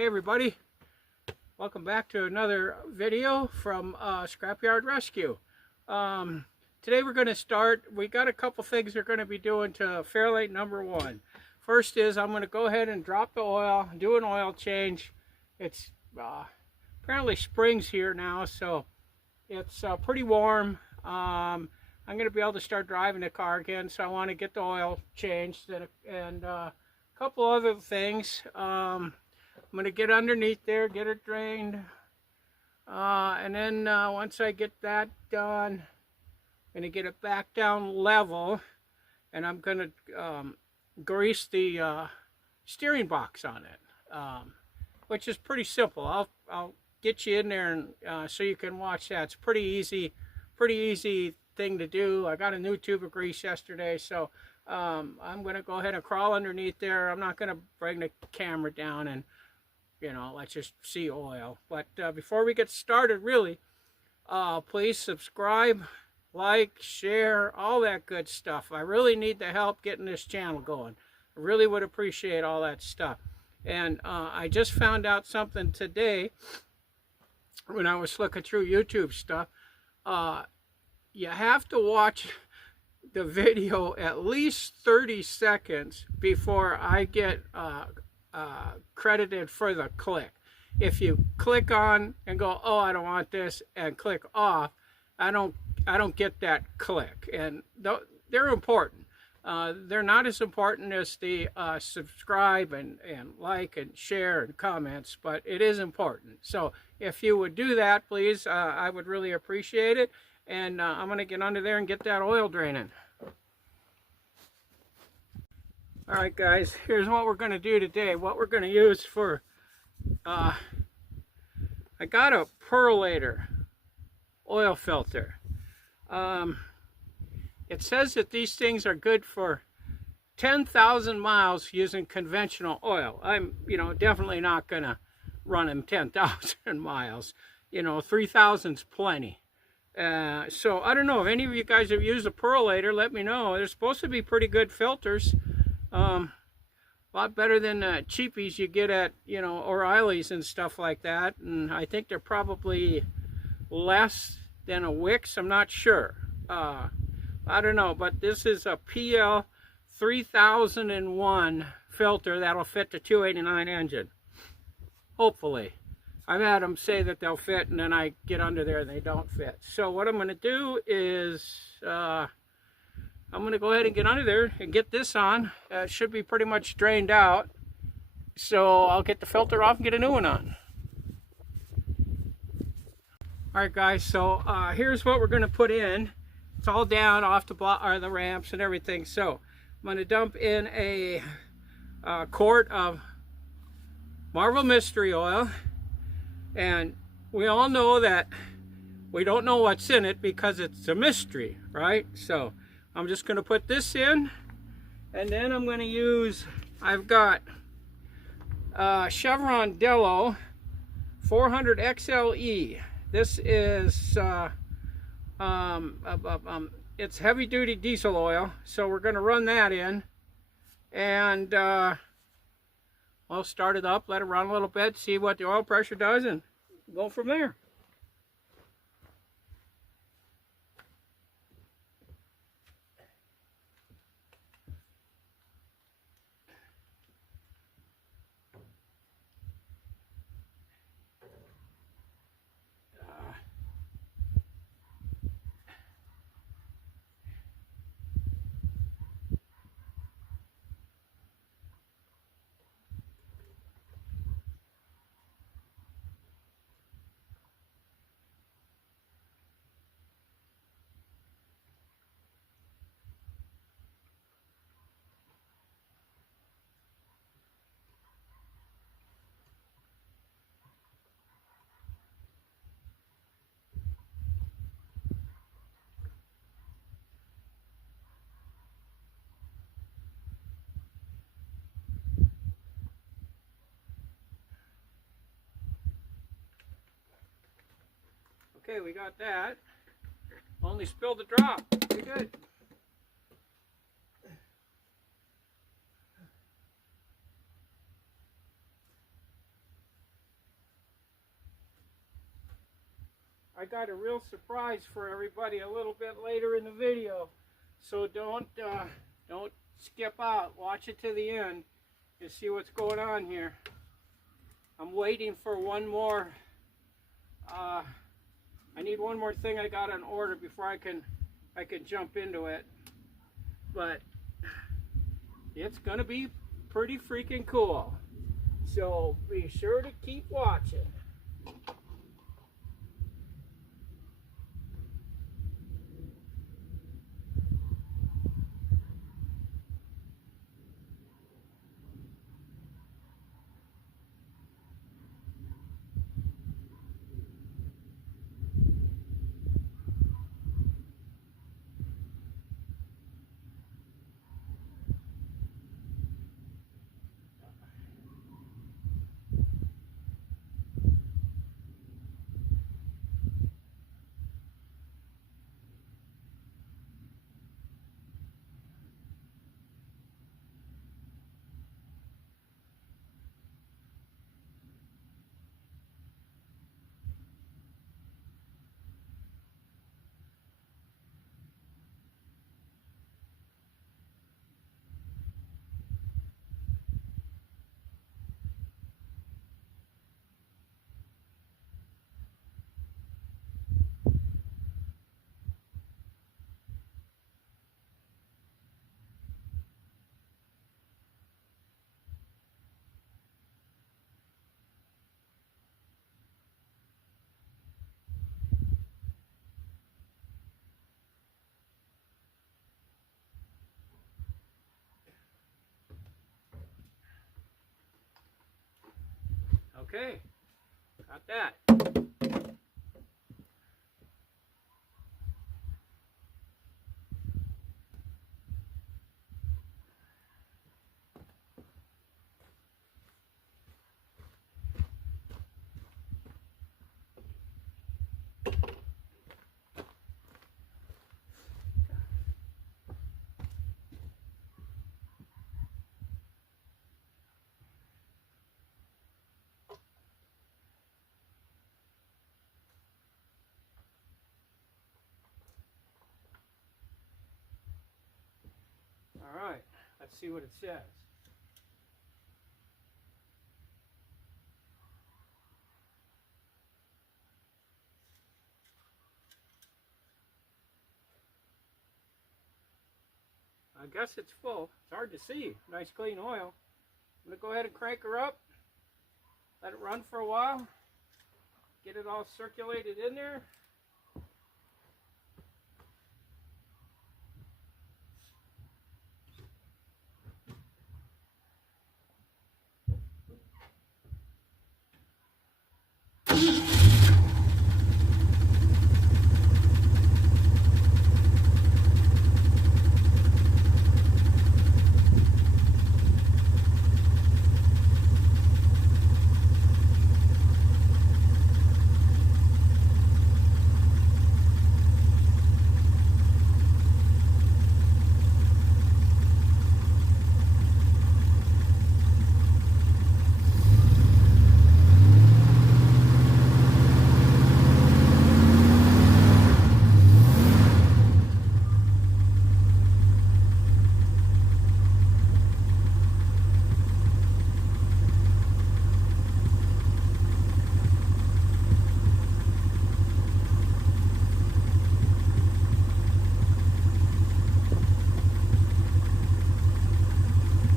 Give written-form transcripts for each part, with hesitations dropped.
Hey everybody, welcome back to another video from Scrapyard Rescue. Today we're going to start, we got a couple things we're going to be doing to Fairlane number 1. First is I'm going to go ahead and drop the oil, do an oil change. It's apparently spring's here now, so it's pretty warm. I'm going to be able to start driving the car again, so I want to get the oil changed and a couple other things. I'm going to get underneath there, get it drained, and then once I get that done, I'm going to get it back down level, and I'm going to grease the steering box on it, which is pretty simple. I'll get you in there and so you can watch that. It's pretty easy thing to do. I got a new tube of grease yesterday, so I'm going to go ahead and crawl underneath there. I'm not going to bring the camera down and let's just see oil. But before we get started, really, please subscribe, like, share, all that good stuff. I really need the help getting this channel going. I really would appreciate all that stuff. And I just found out something today when I was looking through YouTube stuff. You have to watch the video at least 30 seconds before I get credited for the click. If you click on and go, oh, I don't want this, and click off, I don't get that click. And they're important. They're not as important as the subscribe and like and share and comments, but it is important. So if you would do that, please, I would really appreciate it. And I'm going to get under there and get that oil draining. Alright guys, here's what we're going to do today. What we're going to use for, I got a perlator oil filter. It says that these things are good for 10,000 miles using conventional oil. I'm, definitely not going to run them 10,000 miles. 3,000's plenty. So I don't know if any of you guys have used a perlator. Let me know. They're supposed to be pretty good filters. A lot better than cheapies you get at, O'Reilly's and stuff like that. And I think they're probably less than a Wix. I'm not sure. I don't know, but this is a PL 3001 filter that'll fit the 289 engine. Hopefully. I've had them say that they'll fit, and then I get under there and they don't fit. So what I'm going to do is I'm going to go ahead and get under there and get this on. It should be pretty much drained out. So I'll get the filter off and get a new one on. Alright guys, so here's what we're going to put in. It's all down off the the ramps and everything. So I'm going to dump in a quart of Marvel Mystery Oil. And we all know that we don't know what's in it because it's a mystery, right? So I'm just going to put this in, and then I'm going to use, I've got Chevron Dello 400 XLE. This is it's heavy duty diesel oil, so we're going to run that in, and we'll start it up, let it run a little bit, see what the oil pressure does, and go from there. Okay, we got that. Only spilled a drop. Pretty good. I got a real surprise for everybody a little bit later in the video. So don't skip out. Watch it to the end and see what's going on here. I'm waiting for one more. I need one more thing I got on order before I can jump into it. But it's gonna be pretty freaking cool. So be sure to keep watching. Okay, got that. All right, let's see what it says. I guess it's full. It's hard to see. Nice clean oil. I'm going to go ahead and crank her up. Let it run for a while. Get it all circulated in there.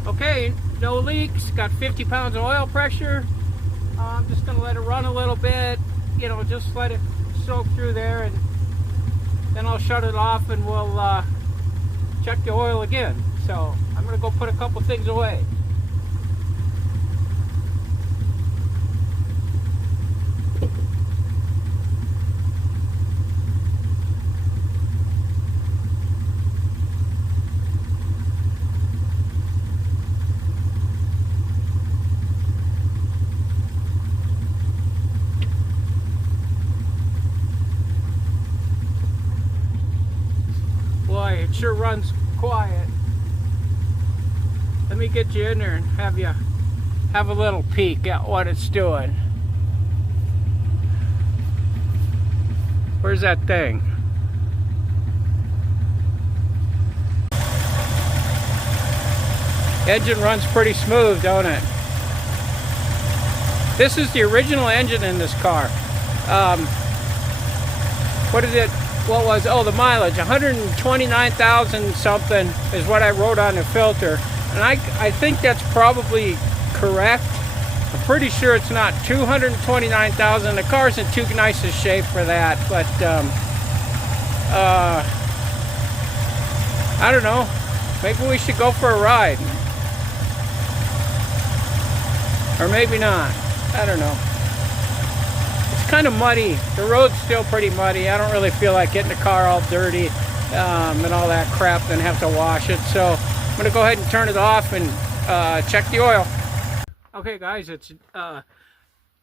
Okay, no leaks, got 50 pounds of oil pressure. I'm just going to let it run a little bit, you know, just let it soak through there, and then I'll shut it off and we'll check the oil again. So I'm going to go put a couple things away. Boy, it sure runs quiet. Let me get you in there and have you have a little peek at what it's doing. Where's that thing? Engine runs pretty smooth, don't it? This is the original engine in this car. What was, oh, the mileage, 129,000 something is what I wrote on the filter. And I think that's probably correct. I'm pretty sure it's not 229,000. The car's in too nice a shape for that, but I don't know. Maybe we should go for a ride. Or maybe not. I don't know. It's kind of muddy. The road's still pretty muddy. I don't really feel like getting the car all dirty and all that crap, then have to wash it. So I'm going to go ahead and turn it off and check the oil. Okay guys, it's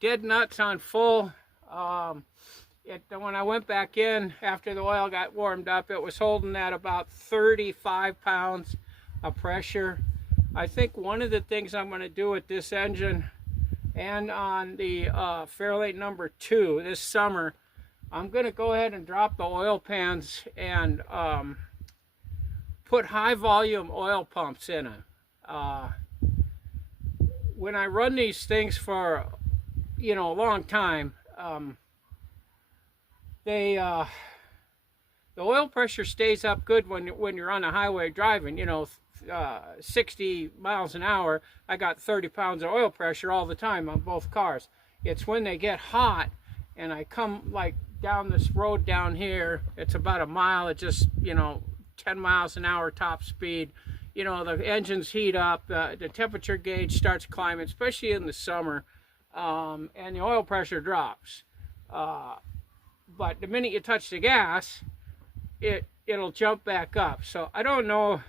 dead nuts on full. When I went back in after the oil got warmed up, it was holding at about 35 pounds of pressure. I think one of the things I'm going to do with this engine and on the Fairlane number 2 this summer, I'm going to go ahead and drop the oil pans and put high volume oil pumps in it. When I run these things for, you know, a long time, the oil pressure stays up good when you're on the highway driving, you know, 60 miles an hour. I got 30 pounds of oil pressure all the time on both cars. It's when they get hot and I come like down this road down here, it's about a mile at just, you know, 10 miles an hour top speed. You know, the engines heat up, the temperature gauge starts climbing, especially in the summer, and the oil pressure drops. But the minute you touch the gas, it'll jump back up. So I don't know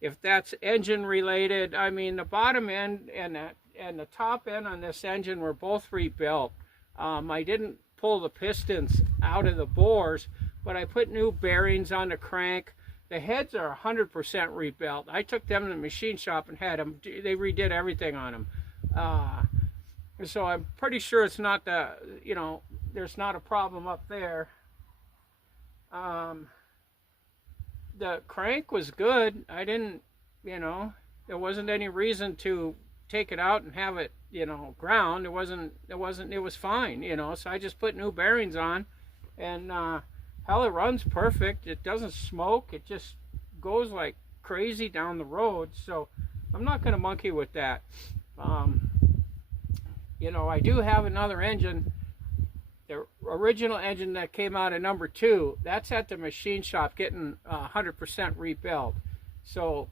if that's engine related. I mean, the bottom end and the top end on this engine were both rebuilt. I didn't pull the pistons out of the bores, but I put new bearings on the crank. The heads are 100% rebuilt. I took them to the machine shop and had them, they redid everything on them. So I'm pretty sure it's not the, you know, there's not a problem up there. The crank was good. I didn't, you know, there wasn't any reason to take it out and have it, you know, ground. It was fine, you know, so I just put new bearings on, and hell, it runs perfect. It doesn't smoke. It just goes like crazy down the road. So I'm not going to monkey with that. You know, I do have another engine. The original engine that came out of number 2, that's at the machine shop getting 100% rebuilt. So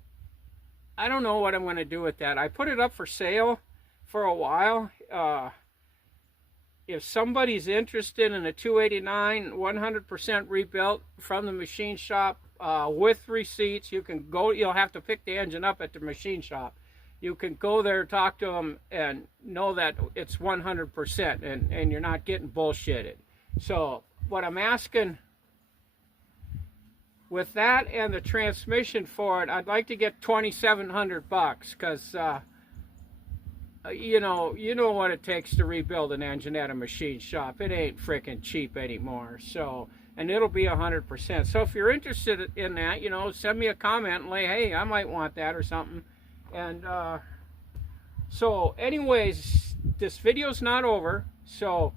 I don't know what I'm going to do with that. I put it up for sale for a while. If somebody's interested in a 289 100% rebuilt from the machine shop with receipts, you can go. You'll have to pick the engine up at the machine shop. You can go there, talk to them, and know that it's 100%, and you're not getting bullshitted. So what I'm asking with that and the transmission for it, I'd like to get $2,700 because you know what it takes to rebuild an engine at a machine shop. It ain't freaking cheap anymore. So, and it'll be 100%. So if you're interested in that, you know, send me a comment and say, hey, I might want that or something. And so anyways, this video's not over, so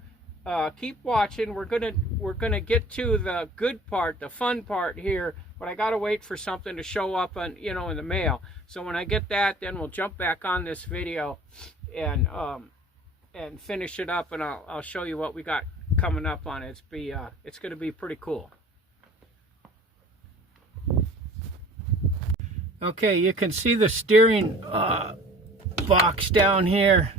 keep watching. We're gonna get to the good part, the fun part here, but I gotta wait for something to show up on, you know, in the mail. So when I get that, then we'll jump back on this video and finish it up, and I'll show you what we got coming up on it. It's gonna be pretty cool. Okay, you can see the steering box down here.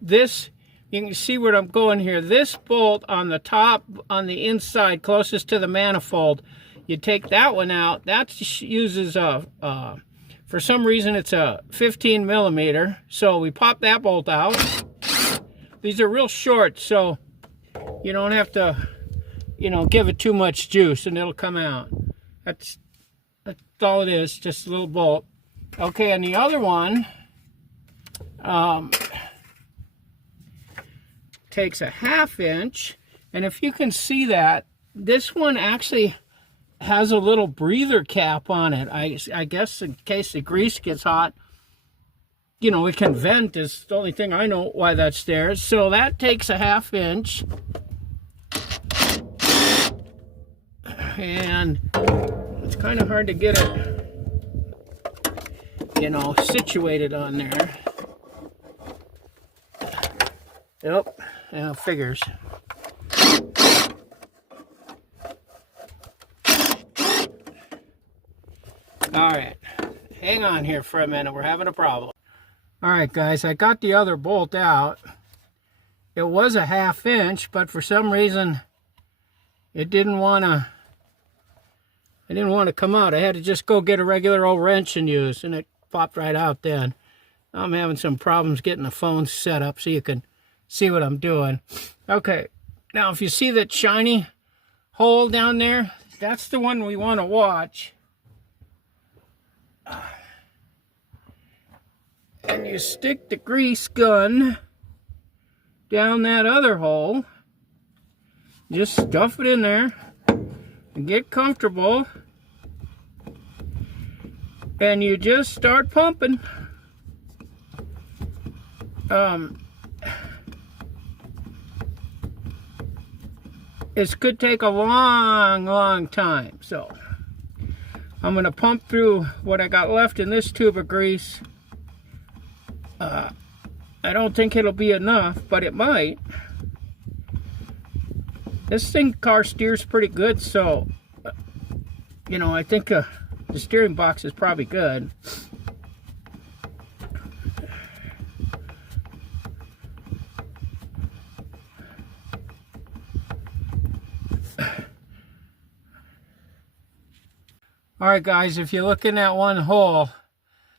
This, you can see where I'm going here. This bolt on the top, on the inside, closest to the manifold, you take that one out. That uses for some reason it's a 15 millimeter. So we pop that bolt out. These are real short, so you don't have to, you know, give it too much juice and it'll come out. That's all it is, just a little bolt. Okay, and the other one takes a 1/2 inch And if you can see that, this one actually has a little breather cap on it. I guess in case the grease gets hot, you know, it can vent is the only thing I know why that's there. So that takes a 1/2 inch. And it's kind of hard to get it, you know, situated on there. Yep, yeah, figures. Alright, hang on here for a minute, we're having a problem. Alright guys, I got the other bolt out. It was a 1/2 inch, but for some reason it didn't want to come out. I had to just go get a regular old wrench and use, and it popped right out then. I'm having some problems getting the phone set up so you can see what I'm doing. Okay, now if you see that shiny hole down there, that's the one we want to watch. And you stick the grease gun down that other hole. Just stuff it in there and get comfortable. And you just start pumping. This could take a long time. So I'm going to pump through what I got left in this tube of grease. I don't think it'll be enough, but it might. This car steers pretty good, so you know, I think the steering box is probably good. Alright guys, if you look in that one hole,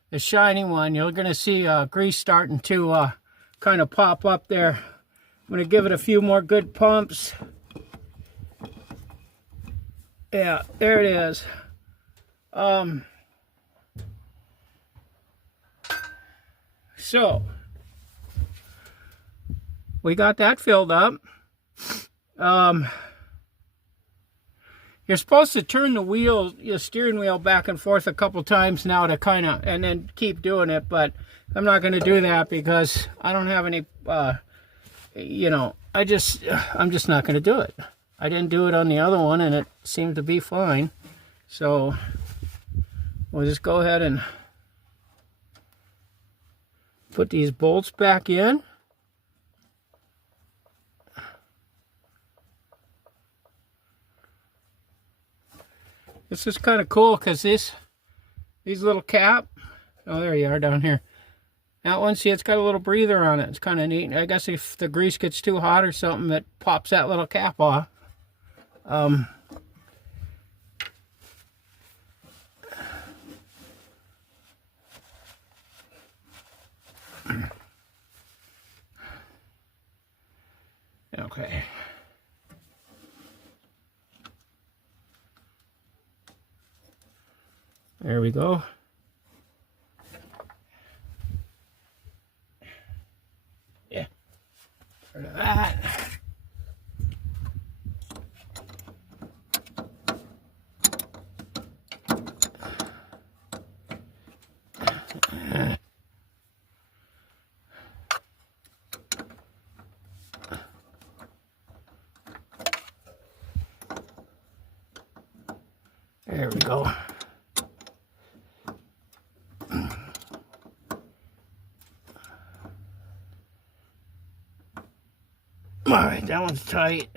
the shiny one, you're going to see grease starting to kind of pop up there. I'm going to give it a few more good pumps. Yeah, there it is. So, we got that filled up. You're supposed to turn the wheel, your steering wheel back and forth a couple times now to kind of, and then keep doing it, but I'm not going to do that because I don't have any, you know, I'm just not going to do it. I didn't do it on the other one and it seemed to be fine. So we'll just go ahead and put these bolts back in. This is kind of cool because these little cap, oh there you are down here. That one, see, it's got a little breather on it. It's kind of neat. I guess if the grease gets too hot or something, it pops that little cap off. Okay. There we go. Yeah. Rid of that. There we go. All right, that one's tight.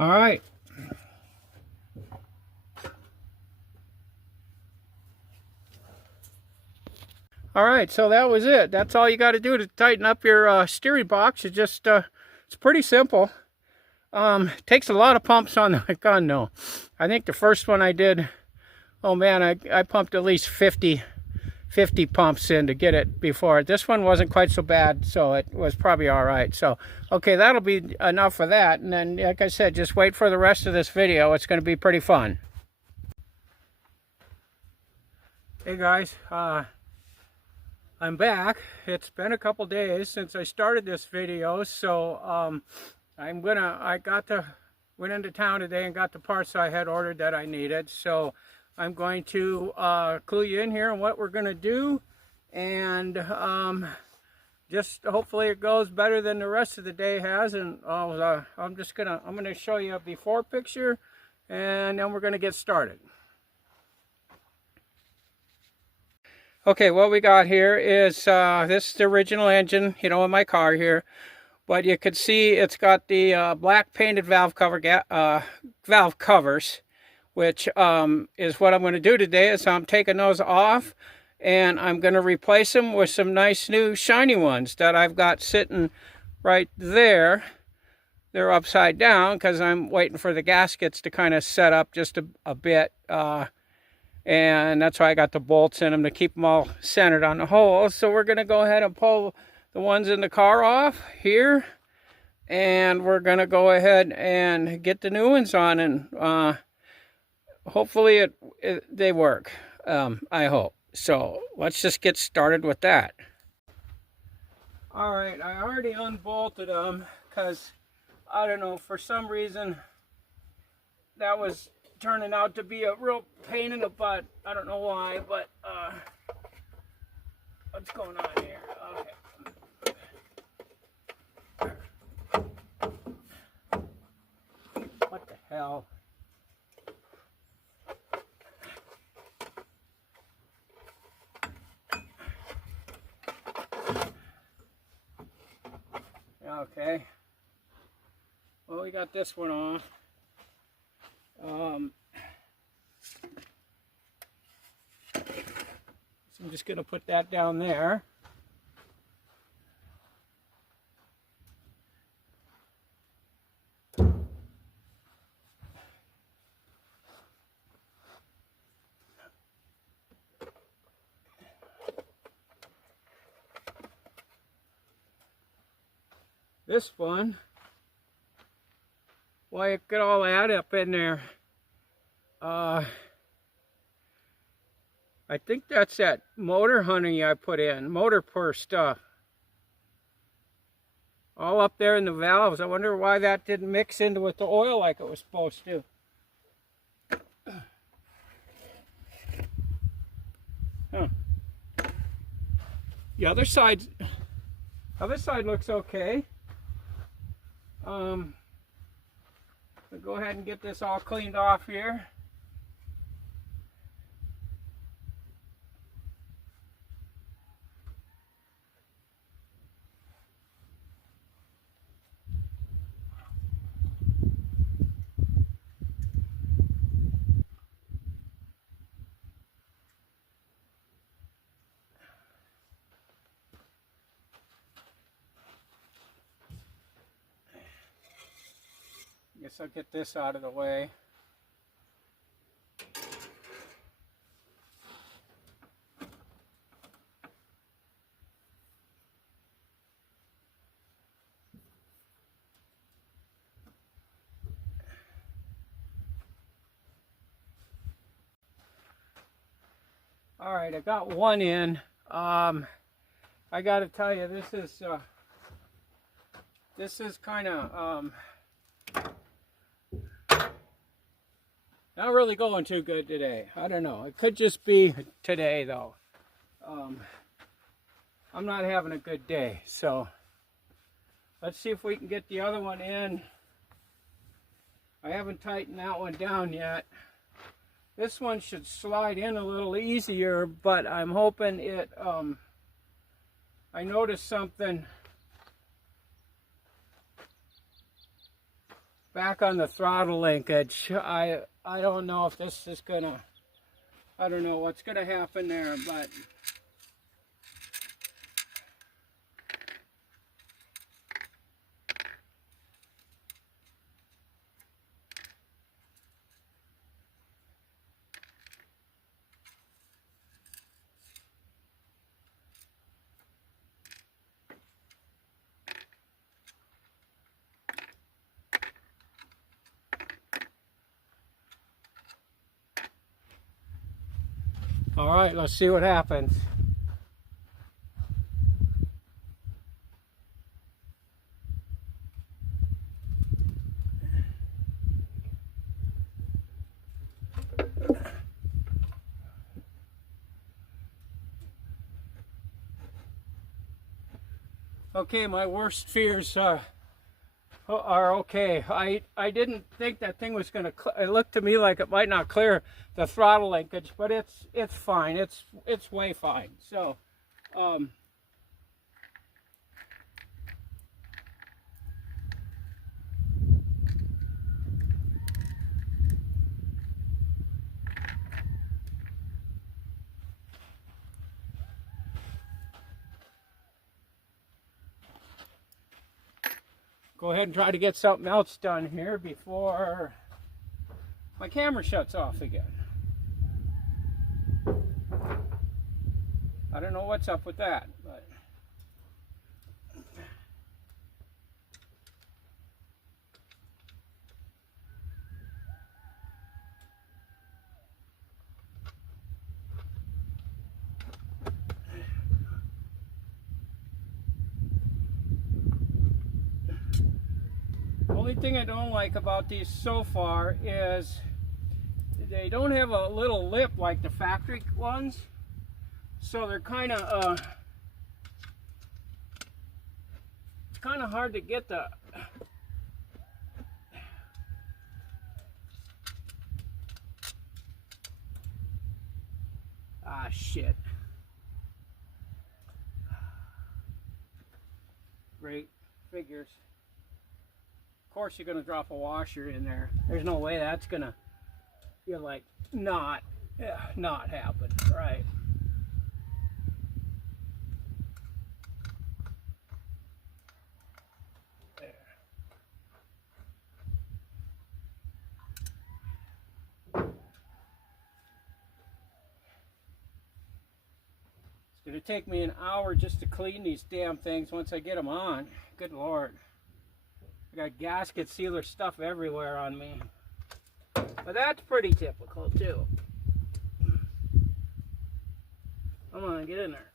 All right. All right, so that was it. That's all you got to do to tighten up your steering box. It just it's pretty simple. Takes a lot of pumps on the gun though. I think the first one I did, oh man, I pumped at least 50 pumps in to get it before. This one wasn't quite so bad, so it was probably all right. So, okay, that'll be enough for that. And then, like I said, just wait for the rest of this video. It's going to be pretty fun. Hey guys, I'm back. It's been a couple days since I started this video, so went into town today and got the parts I had ordered that I needed. So I'm going to clue you in here on what we're going to do, and just hopefully it goes better than the rest of the day has. And I'm gonna show you a before picture, and then we're going to get started. Okay, what we got here is this is the original engine, you know, in my car here. But you can see it's got the black painted valve covers, which is what I'm going to do today. Is I'm taking those off, and I'm going to replace them with some nice new shiny ones that I've got sitting right there. They're upside down because I'm waiting for the gaskets to kind of set up just a bit. And that's why I got the bolts in them to keep them all centered on the holes. So we're going to go ahead and pull the ones in the car off here, and we're going to go ahead and get the new ones on, and hopefully they work. I hope. So let's just get started with that. All right, I already unbolted them because, I don't know, for some reason that was turning out to be a real pain in the butt. I don't know why, but what's going on here? Okay. What the hell? Okay. Well, we got this one off. So I'm just going to put that down there. This one, why it could all add up in there. I think that's that motor honey I put in, motor purr stuff. All up there in the valves. I wonder why that didn't mix into with the oil like it was supposed to. Huh. The other side looks okay. We'll go ahead and get this all cleaned off here. Guess I'll get this out of the way. All right, I got one in. I got to tell you, this is kind of not really going too good today. I don't know. It could just be today, though. I'm not having a good day. So let's see if we can get the other one in. I haven't tightened that one down yet. This one should slide in a little easier, but I'm hoping it, I noticed something back on the throttle linkage. I don't know if this is gonna, I don't know what's gonna happen there, but All right, let's see what happens. Okay, my worst fears are okay. I didn't think that thing was going to. It looked to me like it might not clear the throttle linkage, but it's fine. It's way fine. So, go ahead and try to get something else done here before my camera shuts off again. I don't know what's up with that, but the only thing I don't like about these so far is they don't have a little lip like the factory ones, so they're kind of it's kind of hard to get the shit. Great figures. Of course you're going to drop a washer in there. There's no way that's going to, you're like, not happen, right? There. It's going to take me an hour just to clean these damn things once I get them on. Good Lord. I got gasket sealer stuff everywhere on me. But that's pretty typical too. Come on, get in there.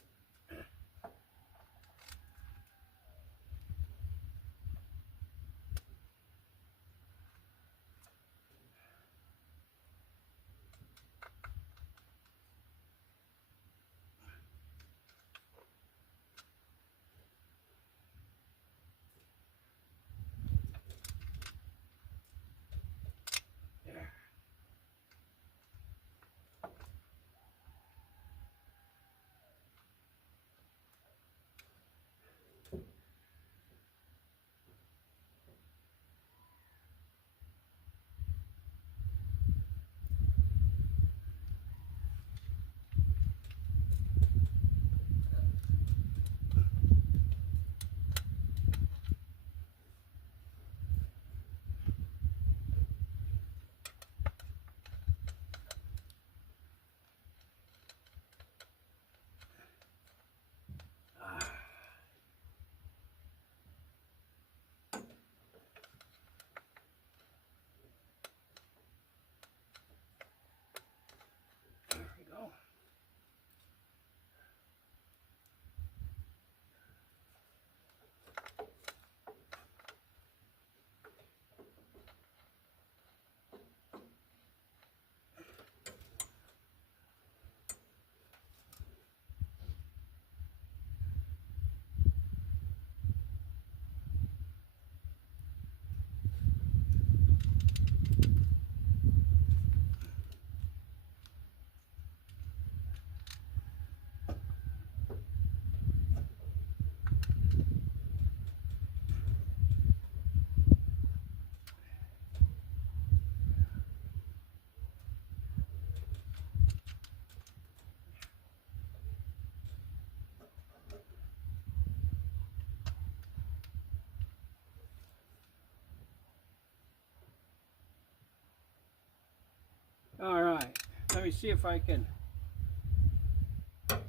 All right, let me see if I can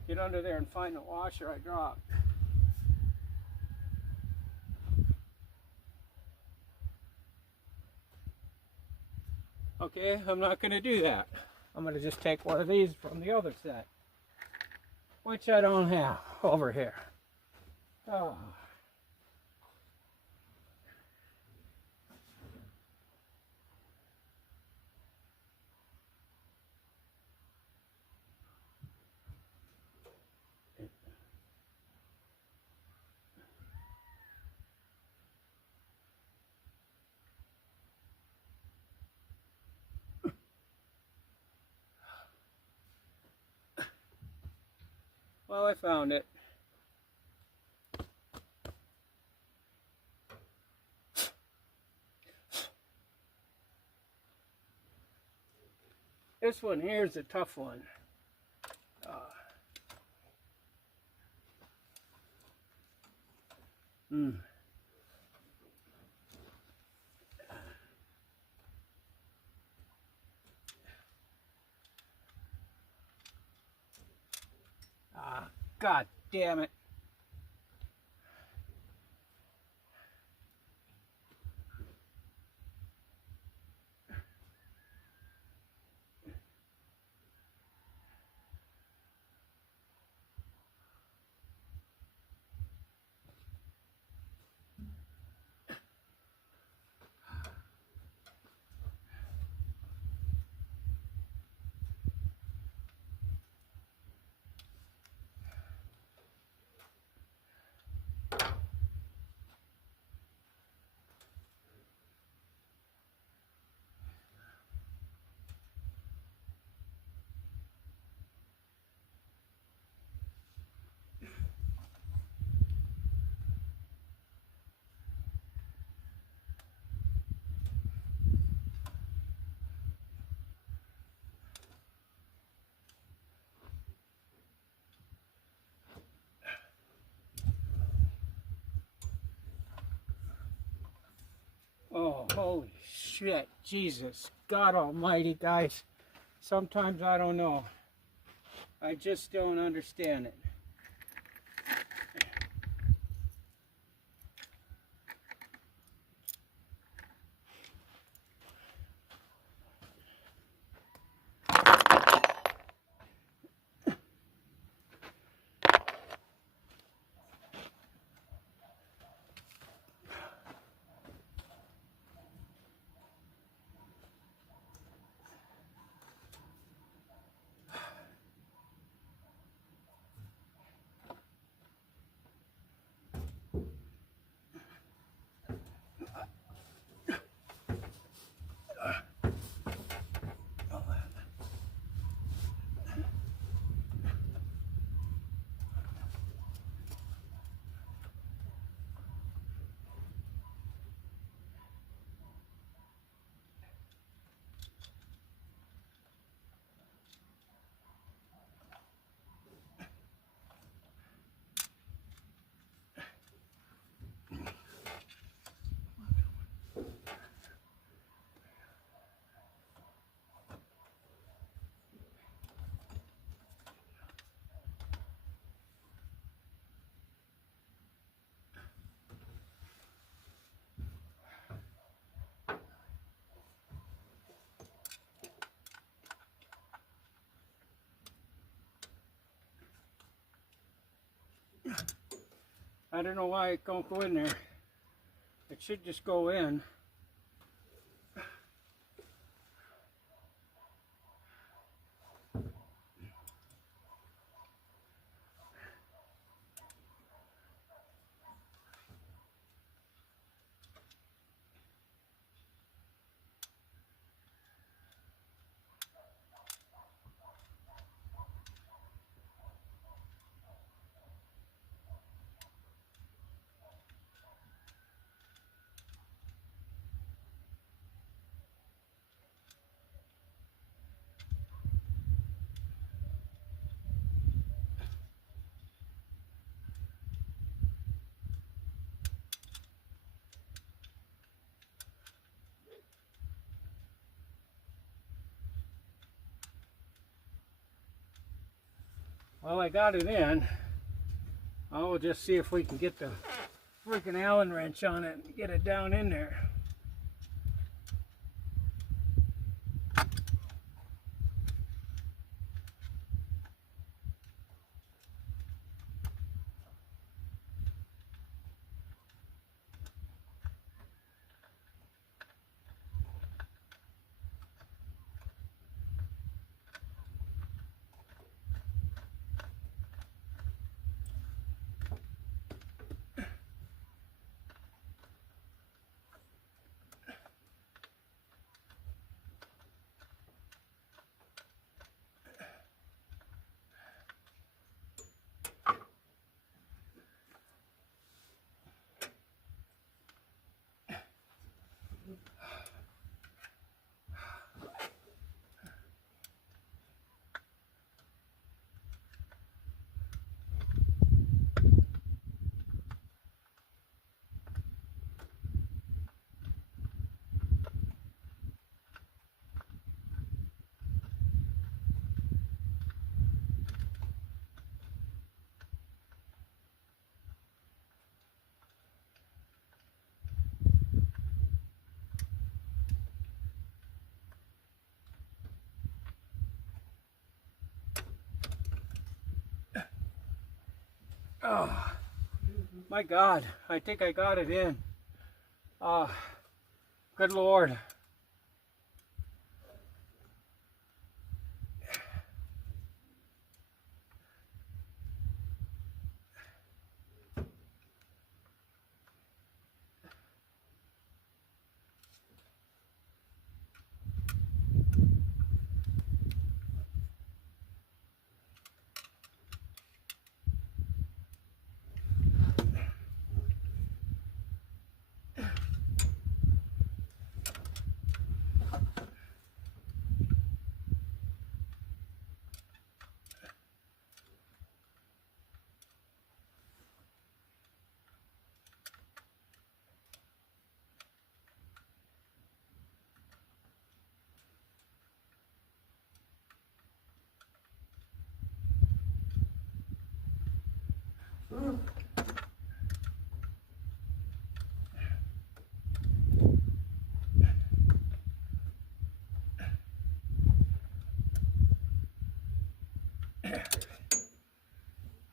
get under there and find the washer I dropped. Okay, I'm not going to do that. I'm going to just take one of these from the other set. which I don't have over here. Oh. Well, I found it. This one here is a tough one. God damn it. Oh, holy shit. Jesus. God almighty, guys. Sometimes I don't know. I just don't understand it. I don't know why it don't go in there. It should just go in. Well, I got it in. I'll just see if we can get the freaking Allen wrench on it and get it down in there. Oh, my God, I think I got it in. Good Lord.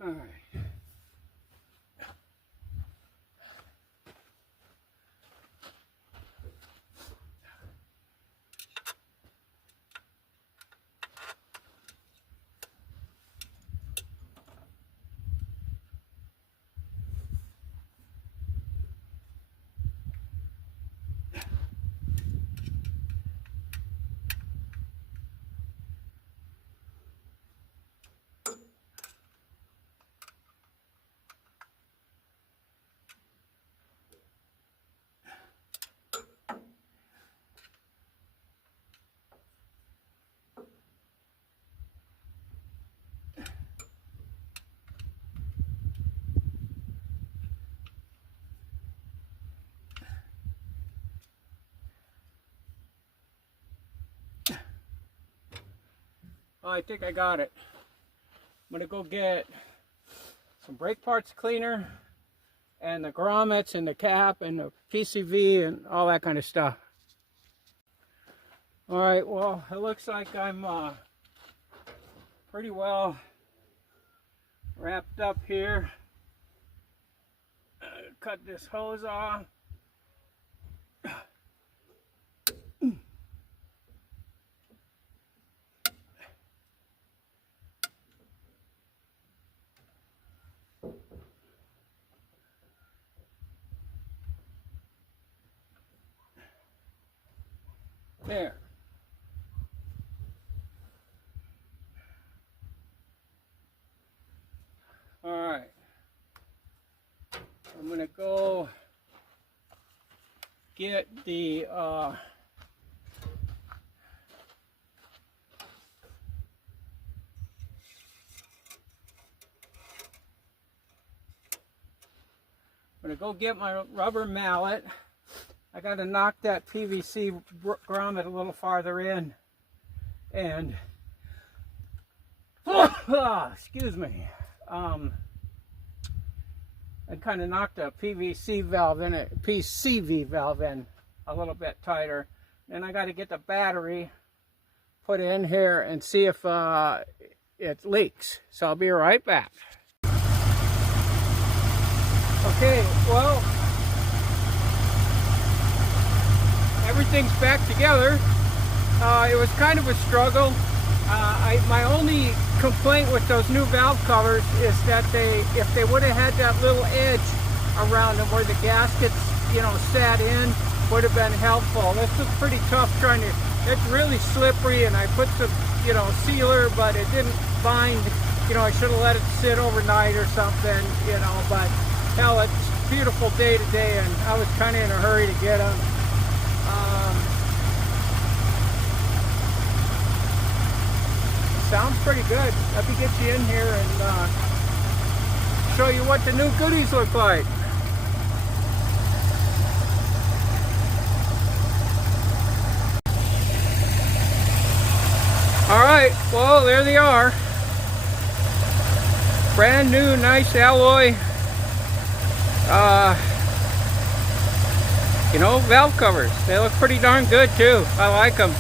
All right. I think I got it. I'm gonna go get some brake parts cleaner and the grommets and the cap and the PCV and all that kind of stuff. All right, well, it looks like I'm pretty well wrapped up here. Cut this hose off. There. All right. I'm gonna go get the I'm gonna go get my rubber mallet. I got to knock that PVC grommet a little farther in, and excuse me, I kind of knocked the PVC valve in it, PCV valve in a little bit tighter. Then I got to get the battery put in here and see if it leaks. So I'll be right back. Okay, well, everything's back together. It was kind of a struggle. My only complaint with those new valve covers is that if they would have had that little edge around them where the gaskets, sat in, would have been helpful. This was pretty tough trying to, it's really slippery, and I put some, sealer, but it didn't bind. I should have let it sit overnight or something, but hell, it's a beautiful day today, and I was kind of in a hurry to get them. Sounds pretty good. Let me get you in here and show you what the new goodies look like. Alright, well, there they are. Brand new, nice alloy. Valve covers. They look pretty darn good too. I like them.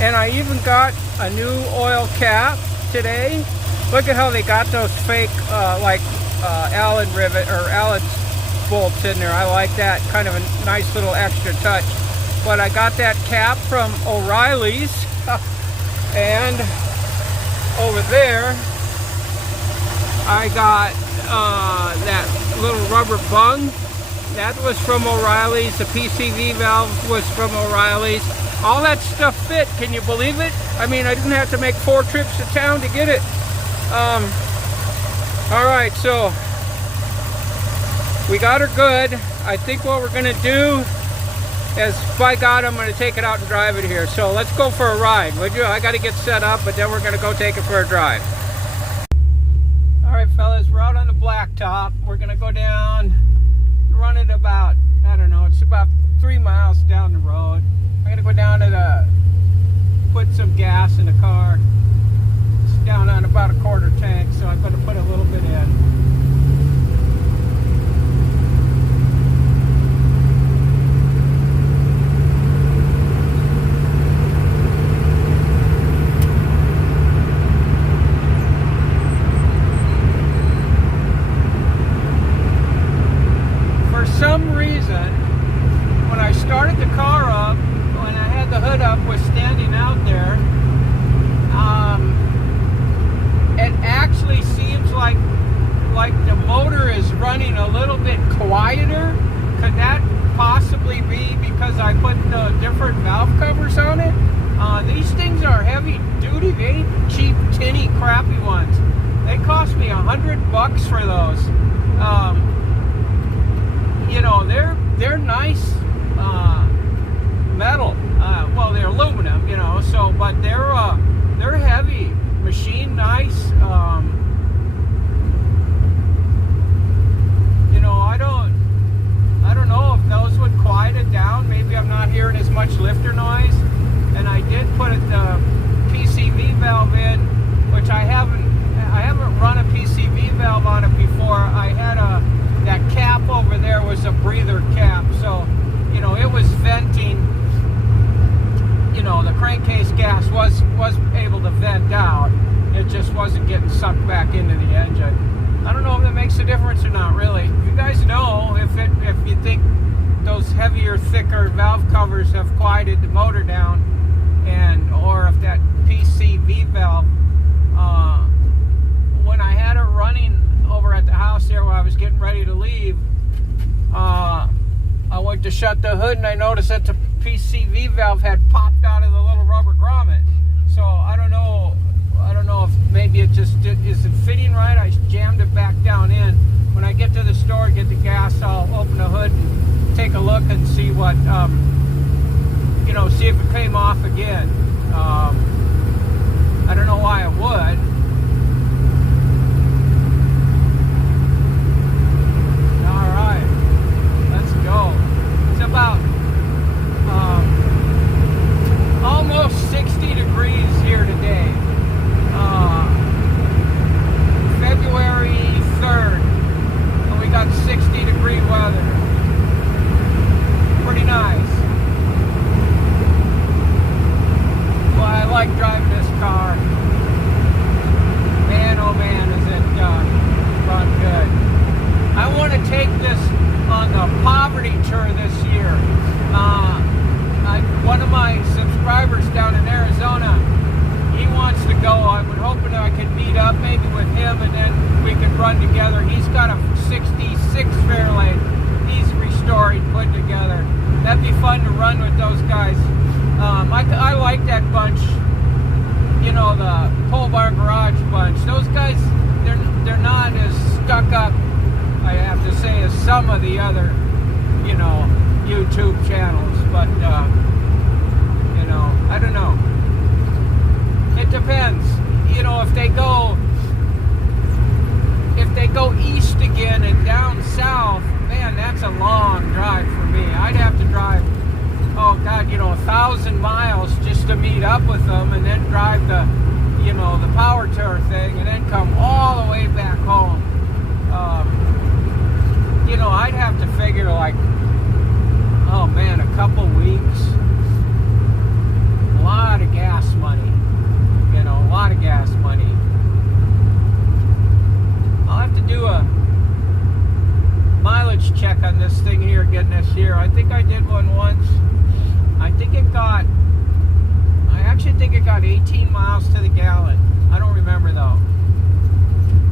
And I even got a new oil cap today. Look at how they got those fake like Allen rivet or Allen bolts in there. I like that, kind of a nice little extra touch. But I got that cap from O'Reilly's, and over there I got that little rubber bung. That was from O'Reilly's. The PCV valve was from O'Reilly's. All that stuff fit. Can you believe it? I mean, I didn't have to make 4 trips to town to get it. All right, so we got her good. I think what we're gonna do is, by God, I'm gonna take it out and drive it here. So let's go for a ride, would you? I gotta get set up, but then we're gonna go take it for a drive. All right, fellas, we're out on the blacktop. We're gonna go down, run it about, I don't know, it's about 3 miles down the road. I'm gonna go down to put some gas in the car. It's down on about a 1/4 tank, so I'm gonna put a little bit in. For some reason, when I started the car up, when I had the hood up, was standing out there, it actually seems like the motor is running a little bit quieter. Could that possibly be because I put the different valve covers on it? These things are heavy duty. They ain't cheap, tinny, crappy ones. They cost me $100 for those. You know, they're nice metal. Well, they're aluminum, you know. So, but they're heavy, machine nice. You know, I don't know if those would quiet it down. Maybe I'm not hearing as much lifter noise. And I did put the PCV valve in, which I haven't run a PCV valve on it before. I had that cap over there was a breather cap, so you know it was venting. You know, the crankcase gas was able to vent out. It just wasn't getting sucked back into the engine. I don't know if that makes a difference or not, really. You guys know if you think those heavier, thicker valve covers have quieted the motor down, or if that PCV valve, when I had it running over at the house there where I was getting ready to leave, I went to shut the hood and I noticed that the PCV valve had popped out of the little rubber grommet. So I don't know if maybe it just isn't fitting right. I jammed it back down in. When I get to the store, get the gas, I'll open the hood and take a look and see what, you know, see if it came off again. I don't know why it would. All right, let's go. It's about almost 60 degrees here today. February 3rd, and we got 60-degree weather. Pretty nice. Well, I like driving this car. Man, oh man, is it run good. I want to take this on the poverty tour this year. One of my subscribers down in Arizona, he wants to go. I was hoping I could meet up maybe with him and then we could run together. He's got a 66 Fairlane. He's restoring, put together. That'd be fun to run with those guys. I like that bunch, you know, the Pole Barn Garage bunch. Those guys, they're not as stuck up, I have to say, as some of the other, you know, YouTube channels. But, you know, I don't know. It depends. You know, if they go east again and down south, man, that's a long drive for me. I'd have to drive, oh God, you know, 1,000 miles just to meet up with them, and then drive the, you know, the power tour thing, and then come all the way back home. You know, I'd have to figure like, oh man, a couple weeks. A lot of gas money. You know, a lot of gas money. to do a mileage check on this thing here again this year. I think I did one once. I actually think it got 18 miles to the gallon. I don't remember though.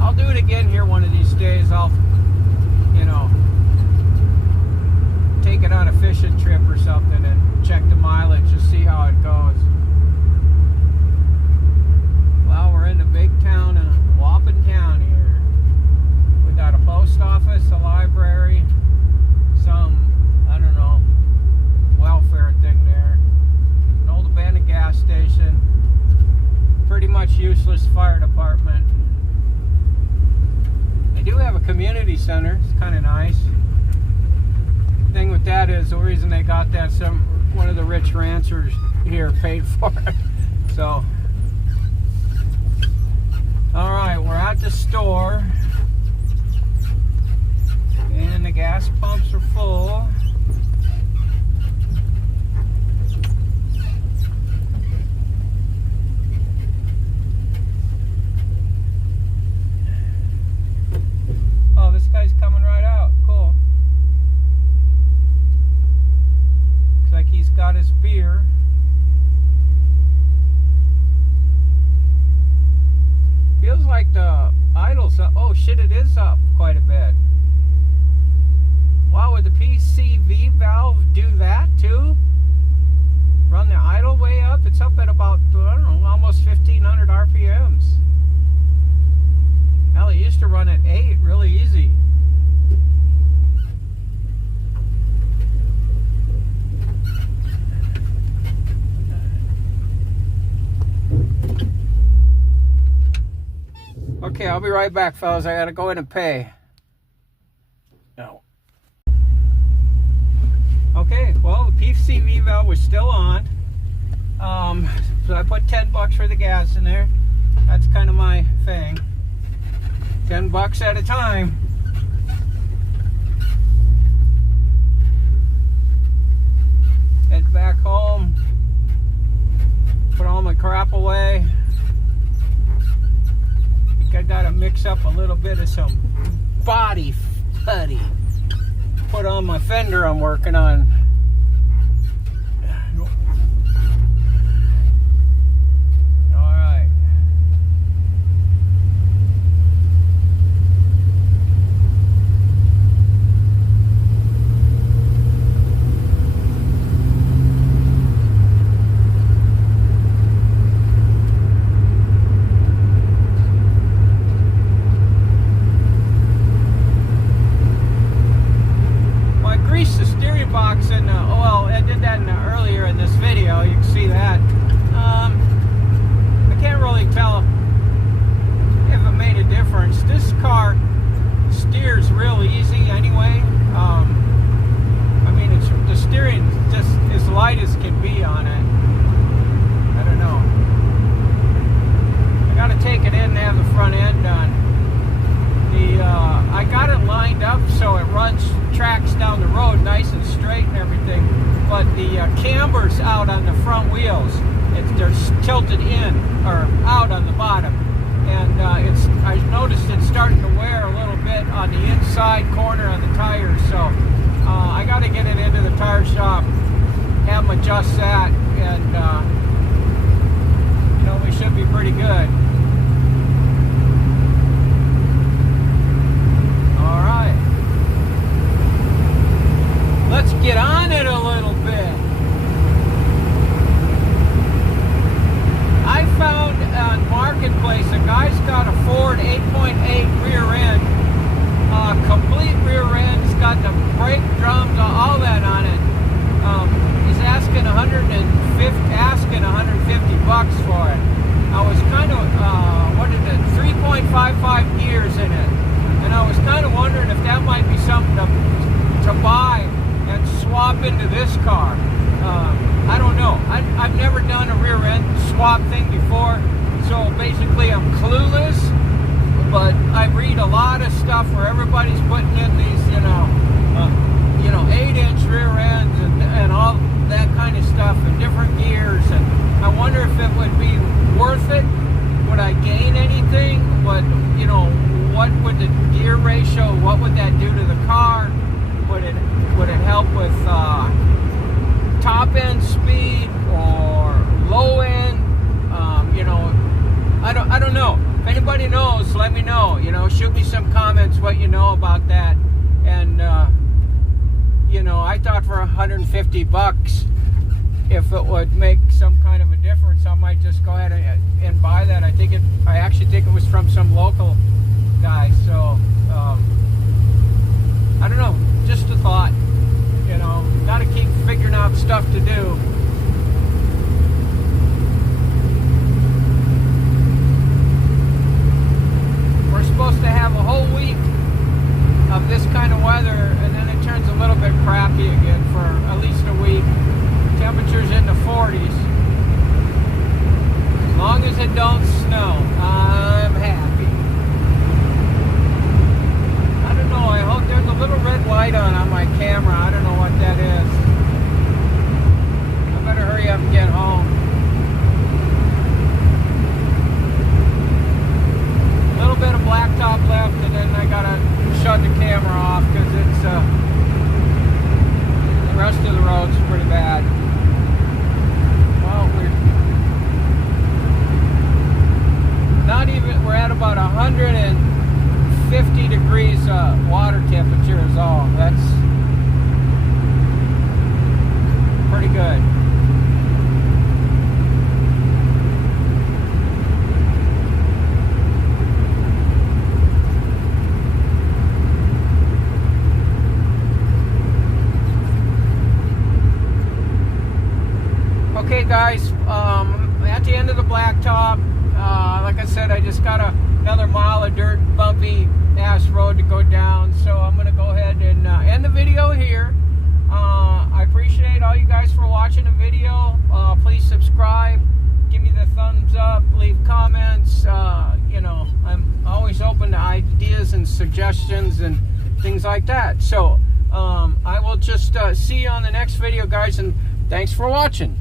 I'll do it again here one of these days. I'll, you know, take it on a fishing trip or something and check the mileage to see how it goes. Well, we're in the big town of Whopping Town here. We got a post office, a library, some, I don't know, welfare thing there, an old abandoned gas station, pretty much useless fire department. They do have a community center. It's kind of nice. The thing with that is the reason they got that, one of the rich ranchers here paid for it. So, all right, we're at the store, and the gas pumps are full. Oh, this guy's coming right out. Cool. Looks like he's got his beer. Feels like the idle's up. Oh shit, it is up quite a bit. Wow, would the PCV valve do that too? Run the idle way up? It's up at about, I don't know, almost 1500 RPMs. Hell, it used to run at 8 really easy. Okay, I'll be right back, fellas. I gotta go in and pay. No. Okay, well, the PCV valve was still on. So I put 10 bucks for the gas in there. That's kind of my thing. 10 bucks at a time. Head back home. Put all my crap away. I think I gotta mix up a little bit of some body putty. Put on my fender I'm working on. Cambers out on the front wheels. They're tilted in or out on the bottom, and I noticed it's starting to wear a little bit on the inside corner of the tires. So I got to get it into the tire shop, have them adjust that, and you know, we should be pretty good. All right, let's get on it a little bit. I found on Marketplace a guy's got a Ford 8.8 rear end, complete rear end. It's got the brake drums, all that on it. He's asking 150 bucks for it. I was kind of, 3.55 gears in it, and I was kind of wondering if that might be something to buy and swap into this car. I don't know. I've never done a rear end swap thing before, so basically I'm clueless, but I read a lot of stuff where everybody's putting in these, 8-inch rear ends and all that kind of stuff and different gears, and I wonder if it would be worth it. Would I gain anything? What would the gear 150 bucks. If it would make some kind of a difference, I might just go ahead and buy that. I actually think it was from some local guy. So I don't know, just a thought. You know, got to keep figuring out stuff to do. We're supposed to have a whole week of this kind of weather, and then it turns a little bit crappy again for at least a week. Temperatures in the 40s. As long as it don't snow, I'm happy. I don't know, I hope there's a little red light on my camera. I don't know what that is. I better hurry up and get home. A little bit of blacktop left, and then I gotta shut the camera off because it's the rest of the road's pretty bad. Well, we're at about 150 degrees water temperature is all. That's pretty good. Okay guys, at the end of the blacktop, like I said, I just got another mile of dirt, bumpy ass road to go down, so I'm going to go ahead and end the video here. I appreciate all you guys for watching the video. Please subscribe, give me the thumbs up, leave comments. You know, I'm always open to ideas and suggestions and things like that. So I will just see you on the next video, guys, and thanks for watching.